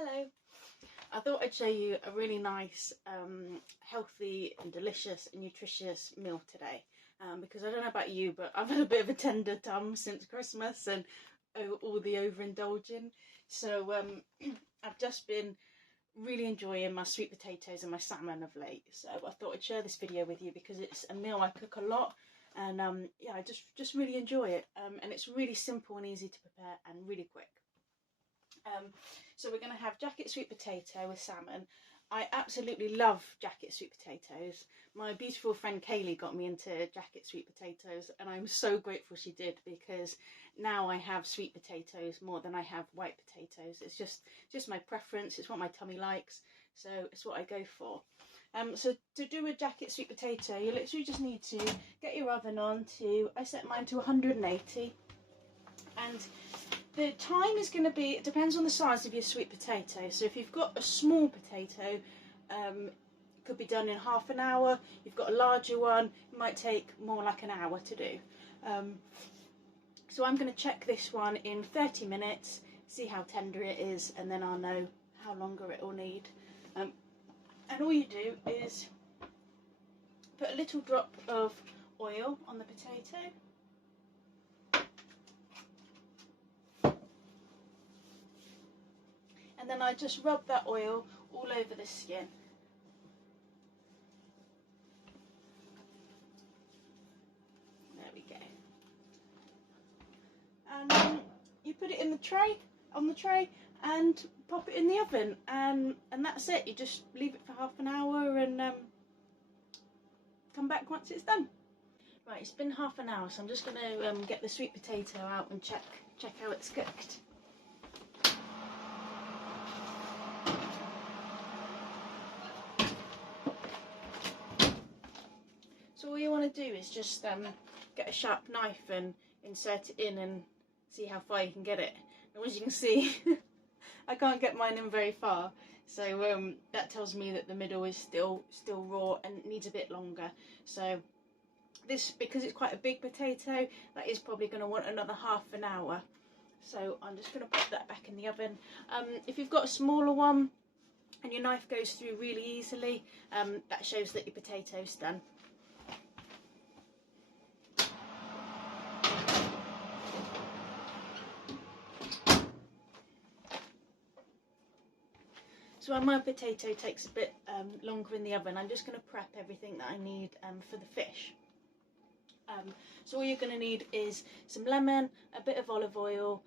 Hello. I thought I'd show you a really nice, healthy and delicious and nutritious meal today, because I don't know about you, but I've had a bit of a tender tum since Christmas and all the overindulging. So I've just been really enjoying my sweet potatoes and my salmon of late. So I thought I'd share this video with you because it's a meal I cook a lot, and yeah, I just really enjoy it. And it's really simple and easy to prepare and really quick. So we're going to have jacket sweet potato with salmon. I absolutely love jacket sweet potatoes. My beautiful friend Kaylee got me into jacket sweet potatoes, and I'm so grateful she did, because now I have sweet potatoes more than I have white potatoes. It's just my preference. It's what my tummy likes, so it's what I go for. So to do a jacket sweet potato, you literally just need to get your oven on to, I set mine to 180, and the time is going to be, it depends on the size of your sweet potato. So if you've got a small potato, it could be done in half an hour. You've got a larger one, it might take more like an hour to do. So I'm going to check this one in 30 minutes, see how tender it is, and then I'll know how longer it will need. And all you do is put a little drop of oil on the potato. And then I just rub that oil all over the skin. There we go. And then you put it in the tray, and pop it in the oven, and that's it. You just leave it for half an hour and come back once it's done. Right, it's been half an hour, so I'm just going to get the sweet potato out and check how it's cooked. So all you want to do is just get a sharp knife and insert it in and see how far you can get it. And as you can see, I can't get mine in very far, so that tells me that the middle is still raw and needs a bit longer. So this, because it's quite a big potato, that is probably going to want another half an hour. So I'm just going to put that back in the oven. If you've got a smaller one and your knife goes through really easily, that shows that your potato's done. So when my potato takes a bit longer in the oven, I'm just going to prep everything that I need for the fish. So all you're going to need is some lemon, a bit of olive oil.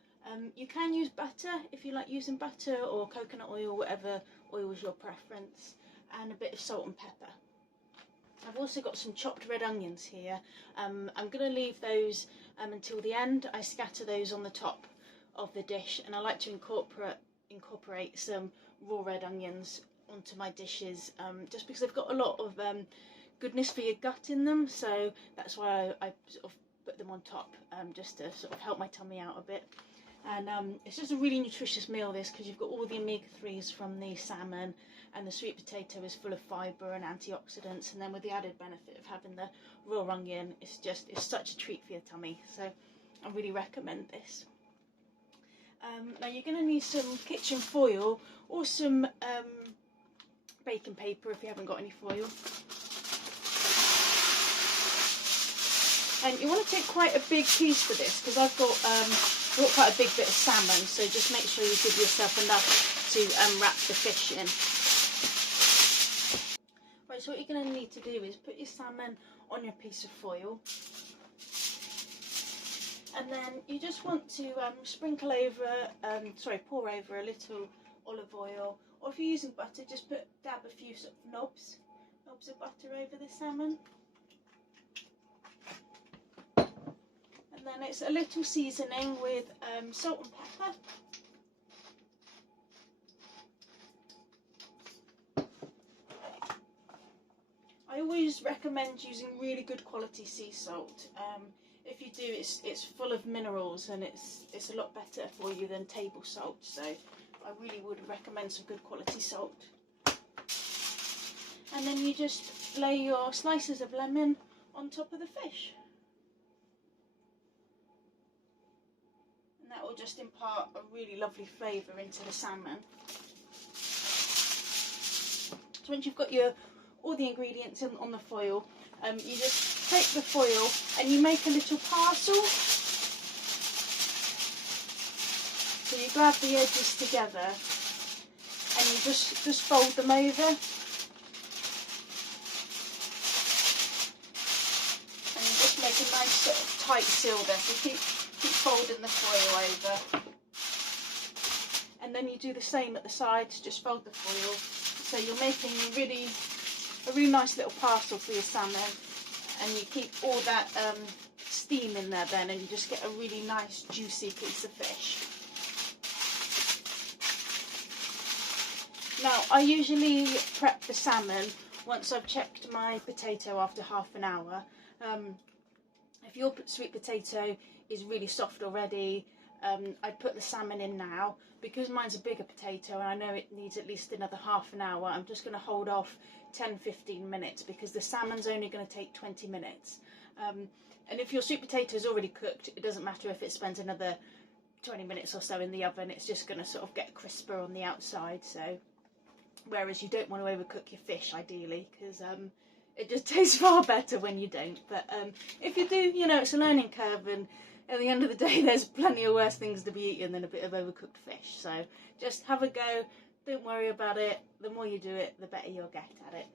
You can use butter if you like using butter, or coconut oil, whatever oil is your preference, and a bit of salt and pepper. I've also got some chopped red onions here. I'm going to leave those until the end. I scatter those on the top of the dish, and I like to incorporate some raw red onions onto my dishes, just because they've got a lot of goodness for your gut in them, so that's why I sort of put them on top, just to sort of help my tummy out a bit. And it's just a really nutritious meal, this, because you've got all the omega-3s from the salmon, and the sweet potato is full of fibre and antioxidants, and then with the added benefit of having the raw onion, it's such a treat for your tummy. So I really recommend this. Now you're going to need some kitchen foil, or some baking paper if you haven't got any foil. And you want to take quite a big piece for this, because I've got quite a big bit of salmon, so just make sure you give yourself enough to wrap the fish in. Right, so what you're going to need to do is put your salmon on your piece of foil, and then you just want to pour over a little olive oil, or if you're using butter, just dab a few sort of knobs of butter over the salmon. And then it's a little seasoning with salt and pepper. I always recommend using really good quality sea salt. If you do, it's full of minerals, and it's a lot better for you than table salt. So I really would recommend some good quality salt. And then you just lay your slices of lemon on top of the fish. That will just impart a really lovely flavour into the salmon. So once you've got all the ingredients on the foil, you just take the foil and you make a little parcel. So you grab the edges together and you just fold them over. And you just make a nice sort of tight seal there. So keep folding the foil over. And then you do the same at the sides, just fold the foil. So you're making a really nice little parcel for your salmon, and you keep all that steam in there then, and you just get a really nice juicy piece of fish. Now I usually prep the salmon once I've checked my potato after half an hour. If your sweet potato is really soft already, I'd put the salmon in now. Because mine's a bigger potato and I know it needs at least another half an hour, I'm just going to hold off 10-15 minutes because the salmon's only going to take 20 minutes. And if your sweet potato is already cooked, it doesn't matter if it spends another 20 minutes or so in the oven, it's just going to sort of get crisper on the outside. So, whereas you don't want to overcook your fish ideally, because it just tastes far better when you don't. But if you do, you know, it's a learning curve, and at the end of the day there's plenty of worse things to be eating than a bit of overcooked fish. So just have a go, don't worry about it. The more you do it, the better you'll get at it.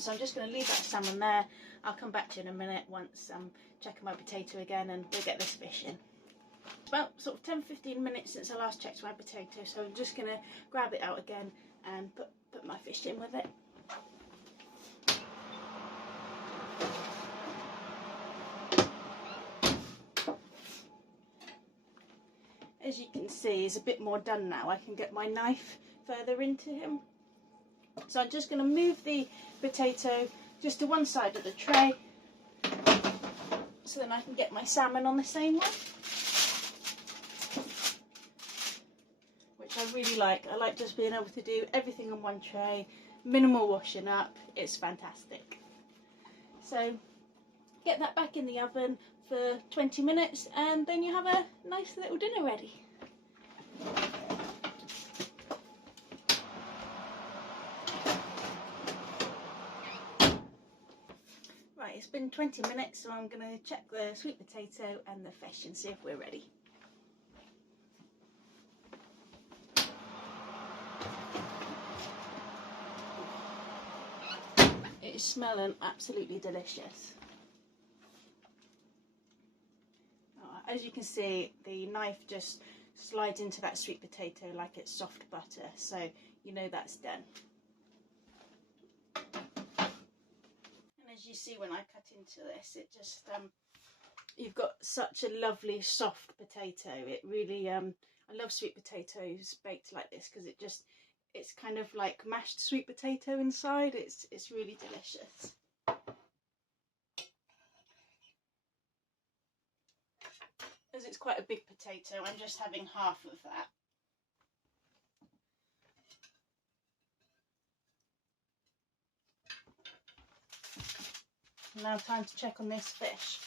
So I'm just going to leave that salmon there. I'll come back to you in a minute once I'm checking my potato again, and we'll get this fish in. About sort of 10-15 minutes since I last checked my potato, so I'm just going to grab it out again and put my fish in with it. As you can see, he's a bit more done now. I can get my knife further into him. So I'm just going to move the potato just to one side of the tray, so then I can get my salmon on the same one, which I really like. I like just being able to do everything on one tray, minimal washing up. It's fantastic. So get that back in the oven for 20 minutes and then you have a nice little dinner ready. Right, it's been 20 minutes, so I'm going to check the sweet potato and the fish and see if we're ready. It is smelling absolutely delicious. As you can see, the knife just slides into that sweet potato like it's soft butter, so you know that's done. And as you see when I cut into this, it just you've got such a lovely soft potato. It really I love sweet potatoes baked like this because it's kind of like mashed sweet potato inside. It's really delicious. As it's quite a big potato, I'm just having half of that. Now time to check on this fish.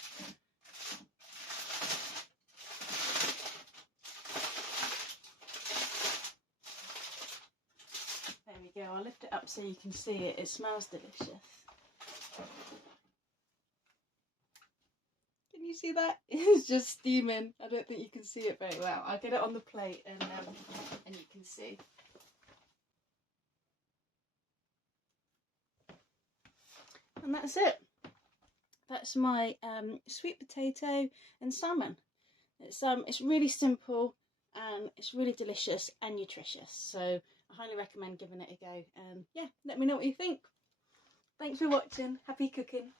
There we go, I'll lift it up so you can see it. It smells delicious. Can you see that? It's just steaming. I don't think you can see it very well. I'll get it on the plate and you can see. And that's it. That's my sweet potato and salmon. It's really simple and it's really delicious and nutritious. So I highly recommend giving it a go. Yeah, let me know what you think. Thanks for watching. Happy cooking.